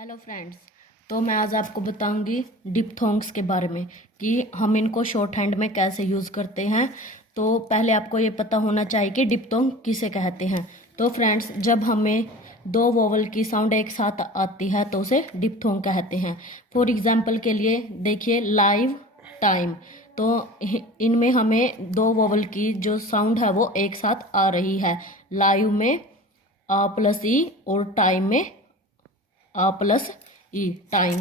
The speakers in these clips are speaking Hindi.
Hello friends. तो मैं आज आपको बताऊंगी डिप्थोंग्स के बारे में कि हम इनको शॉर्ट हैंड में कैसे यूज़ करते हैं। तो पहले आपको ये पता होना चाहिए कि डिप्थोंग किसे कहते हैं। तो फ्रेंड्स, जब हमें दो वोवल की साउंड एक साथ आती है तो उसे डिप्थोंग कहते हैं। फॉर एग्जांपल के लिए देखिए, लाइव, टाइम। तो इनमें हमें दो वोवल की जो साउंड है वो एक साथ आ रही है। लाइव में आ प्लस ई और टाइम में आ प्लस ई, टाइम।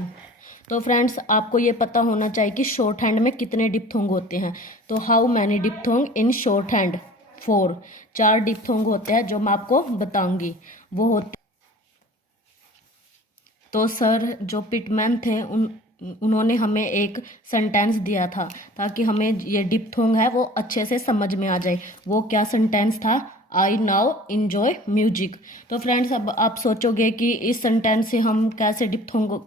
तो फ्रेंड्स, आपको ये पता होना चाहिए कि शॉर्ट हैंड में कितने डिप्थोंग होते हैं। तो how many diphthong in short hand? 4। 4 diphthong होते हैं जो मैं आपको बताऊंगी। वो होते तो सर जो पिटमैन थे उन्होंने हमें एक सेंटेंस दिया था ताकि हमें ये डिप्थोंग है वो अच्छे से समझ में आ जाए। वो क्या सेंटेंस था? I now enjoy music. तो फ्रेंड्स, अब आप सोचोगे कि इस सेंटेंस से हम कैसे डिप्थोंग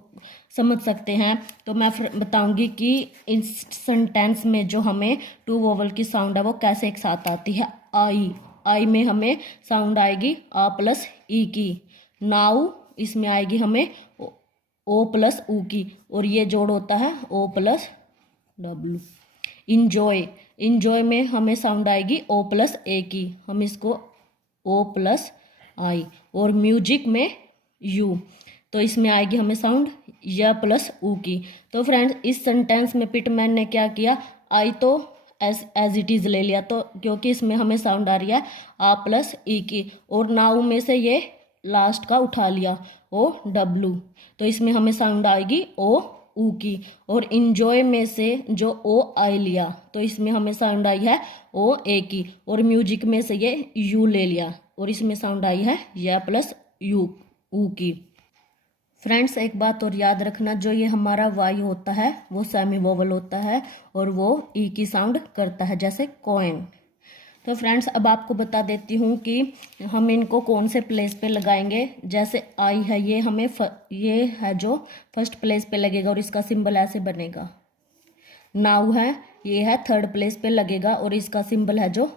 समझ सकते हैं। तो मैं बताऊंगी कि इस सेंटेंस में जो हमें टू वोवल की साउंड है वो कैसे एक साथ आती है। आई, आई में हमें साउंड आएगी आ प्लस ई की। नाउ इसमें आएगी हमें ओ प्लस ऊ की, और ये जोड़ होता है O plus W. Enjoy, enjoy में हमें साउंड आएगी ओ प्लस ए की, हम इसको ओ प्लस आई। और म्यूजिक में यू, तो इसमें आएगी हमें साउंड य प्लस ऊ की। तो फ्रेंड्स, इस सेंटेंस में पिटमैन ने क्या किया, आई तो एज इट इज ले लिया, तो क्योंकि इसमें हमें साउंड आ रही है आ प्लस ई की, और नाउ में से ये लास्ट का उठा लिया ओ डब्लू, तो इसमें हमें साउंड आएगी ओ ऊ की। और इंजॉय में से जो ओ आई लिया तो इसमें हमें साउंड आई है ओ ए की, और म्यूजिक में से ये यू ले लिया और इसमें साउंड आई है या प्लस यू, ऊ की। फ्रेंड्स, एक बात और याद रखना, जो ये हमारा वाई होता है वो सेमी वोवल होता है और वो ई की साउंड करता है, जैसे कॉइन। तो फ्रेंड्स, अब आपको बता देती हूँ कि हम इनको कौन से प्लेस पे लगाएंगे। जैसे आई है, ये हमें ये है जो फर्स्ट प्लेस पे लगेगा और इसका सिंबल ऐसे बनेगा। नाउ है, ये है थर्ड प्लेस पे लगेगा और इसका सिंबल है जो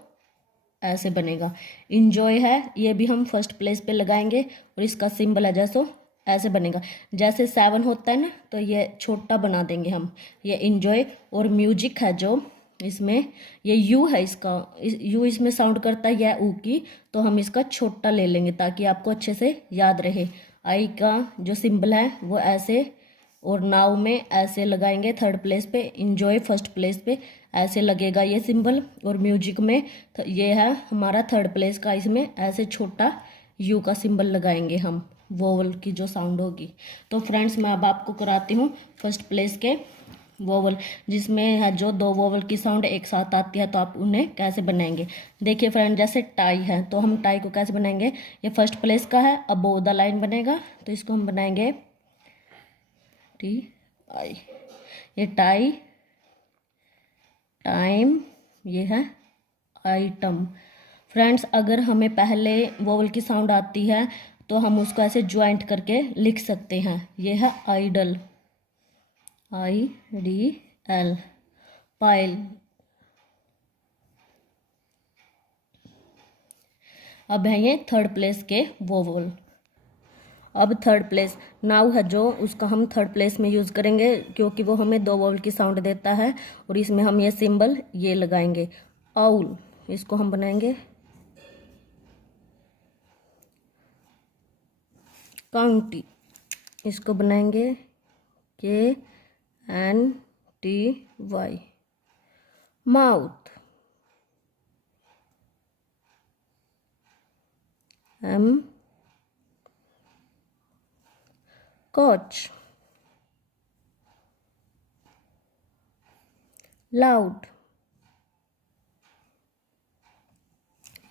ऐसे बनेगा। इंजॉय है, ये भी हम फर्स्ट प्लेस पे लगाएंगे और इसका सिंबल है जैसो ऐसे बनेगा। जैसे 7 होता है ना, तो ये छोटा बना देंगे हम, ये इंजॉय। और म्यूजिक है जो इसमें, ये यू है, इसका यू इसमें साउंड करता है या ऊ की, तो हम इसका छोटा ले लेंगे ताकि आपको अच्छे से याद रहे। आई का जो सिंबल है वो ऐसे, और नाव में ऐसे लगाएंगे थर्ड प्लेस पे, इंजॉय फर्स्ट प्लेस पे ऐसे लगेगा ये सिंबल, और म्यूजिक में ये है हमारा थर्ड प्लेस का, इसमें ऐसे छोटा यू का सिंबल लगाएंगे हम, वोवल की जो साउंड होगी। तो फ्रेंड्स, मैं अब आपको कराती हूँ फर्स्ट प्लेस के वोवल, जिसमें है जो दो वोवल की साउंड एक साथ आती है, तो आप उन्हें कैसे बनाएंगे। देखिए फ्रेंड, जैसे टाई है, तो हम टाई को कैसे बनाएंगे। ये फर्स्ट प्लेस का है, अबोव द लाइन बनेगा, तो इसको हम बनाएंगे टी आई। ये टाई, टाइम, ये है आइटम। फ्रेंड्स, अगर हमें पहले वोवल की साउंड आती है तो हम उसको ऐसे ज्वाइंट करके लिख सकते हैं। ये है idle, I D L. Pile, अब है ये थर्ड प्लेस के वोवल। अब थर्ड प्लेस नाउ है जो, उसका हम थर्ड प्लेस में यूज़ करेंगे क्योंकि वो हमें दो वोवल की साउंड देता है, और इसमें हम ये सिंबल ये लगाएंगे आउल, इसको हम बनाएंगे काउंटी, इसको बनाएंगे K N T Y. Mouth, M. Coach, loud.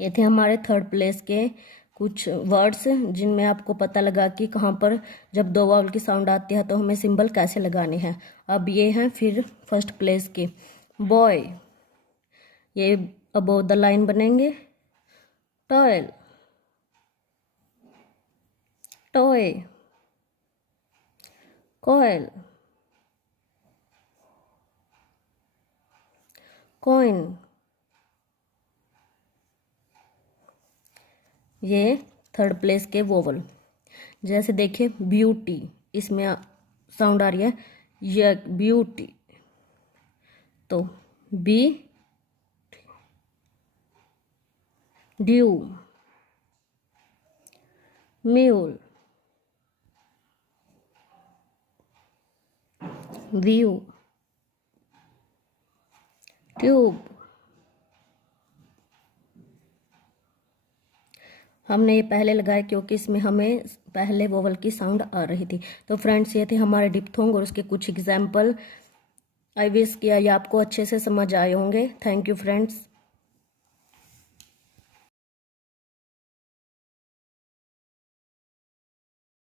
ये थे हमारे थर्ड प्लेस के कुछ वर्ड्स जिनमें आपको पता लगा कि कहाँ पर जब दो वावल की साउंड आती है तो हमें सिंबल कैसे लगाने हैं। अब ये हैं फिर फर्स्ट प्लेस के बॉय, ये अबोव द लाइन बनेंगे। टॉयल, टॉय, कॉयल, कॉइन, ये थर्ड प्लेस के वोवल। जैसे देखिए ब्यूटी, इसमें साउंड आ रही है य ब्यूटी, तो be due mule view tube. हमने ये पहले लगाया क्योंकि इसमें हमें पहले वोवल की साउंड आ रही थी। तो फ्रेंड्स ये थे हमारे डिप्थोंग और उसके कुछ एग्जाम्पल। आई विश कि ये आपको अच्छे से समझ आए होंगे। Thank you friends.